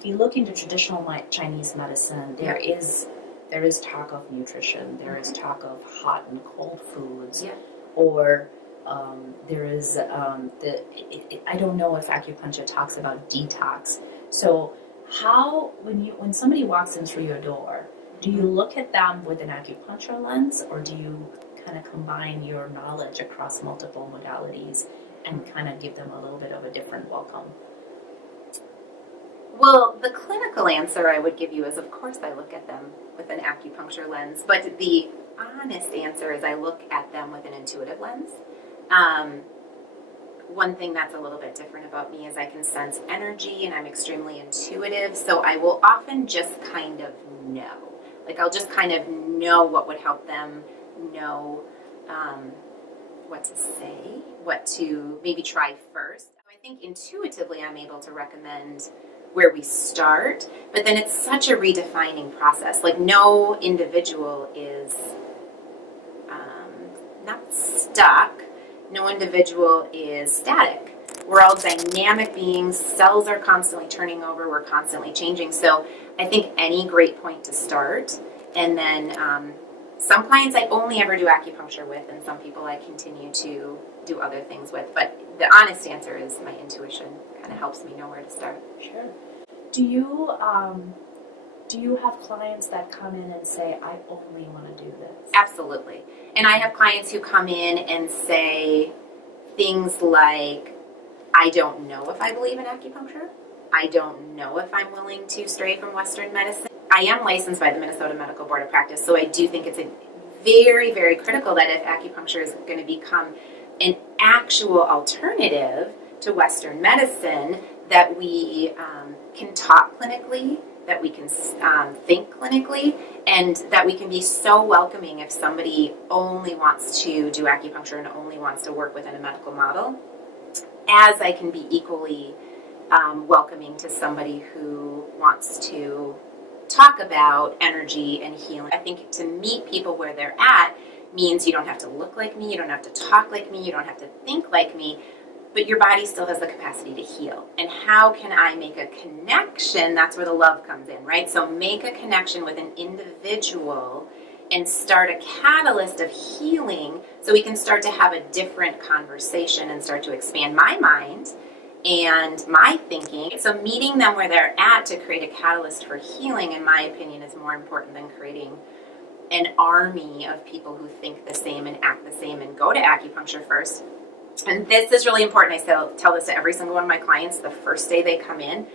if you look into traditional Chinese medicine, there is talk of nutrition, there is talk of hot and cold foods, or there is I don't know if acupuncture talks about detox. So how when somebody walks in through your door, do you look at them with an acupuncture lens, or do you kind of combine your knowledge across multiple modalities and kind of give them a little bit of a different welcome? Well, the clinical answer I would give you is, of course, I look at them with an acupuncture lens, but the honest answer is I look at them with an intuitive lens. One thing that's a little bit different about me is I can sense energy, and I'm extremely intuitive, so I will often just kind of know. Like, I'll just kind of know what would help them, know what to say, what to maybe try first. I think intuitively I'm able to recommend where we start, but then it's such a redefining process. Like, no individual is not stuck. No individual is static. We're all dynamic beings. Cells are constantly turning over. We're constantly changing. So I think any great point to start. And then some clients I only ever do acupuncture with, and some people I continue to do other things with. But the honest answer is my intuition kind of helps me know where to start. Sure. Do you have clients that come in and say, I only want to do this? Absolutely. And I have clients who come in and say things like, I don't know if I believe in acupuncture. I don't know if I'm willing to stray from Western medicine. I am licensed by the Minnesota Medical Board of Practice, so I do think it's very, very critical that if acupuncture is going to become an actual alternative to Western medicine, that we can talk clinically, that we can think clinically, and that we can be so welcoming if somebody only wants to do acupuncture and only wants to work within a medical model, as I can be equally welcoming to somebody who wants to talk about energy and healing. I think to meet people where they're at means you don't have to look like me, you don't have to talk like me, you don't have to think like me, but your body still has the capacity to heal. And how can I make a connection? That's where the love comes in, right? So make a connection with an individual and start a catalyst of healing so we can start to have a different conversation and start to expand my mind and my thinking. So meeting them where they're at to create a catalyst for healing, in my opinion, is more important than creating an army of people who think the same and act the same and go to acupuncture first. And this is really important. I tell this to every single one of my clients the first day they come in.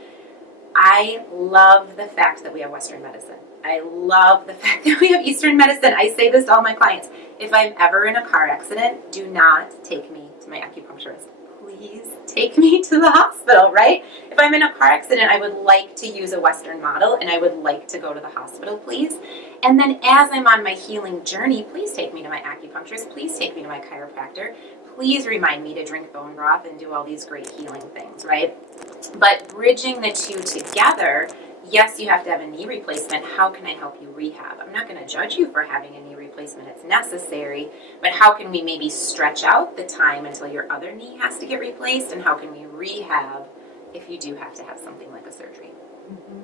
I love the fact that we have Western medicine. I love the fact that we have Eastern medicine. I say this to all my clients. If I'm ever in a car accident, do not take me to my acupuncturist. Please take me to the hospital, right? If I'm in a car accident, I would like to use a Western model, and I would like to go to the hospital, please. And then as I'm on my healing journey, please take me to my acupuncturist. Please take me to my chiropractor. Please remind me to drink bone broth and do all these great healing things, right? But bridging the two together, yes, you have to have a knee replacement. How can I help you rehab? I'm not going to judge you for having a knee replacement. It's necessary. But how can we maybe stretch out the time until your other knee has to get replaced? And how can we rehab if you do have to have something like a surgery? Mm-hmm.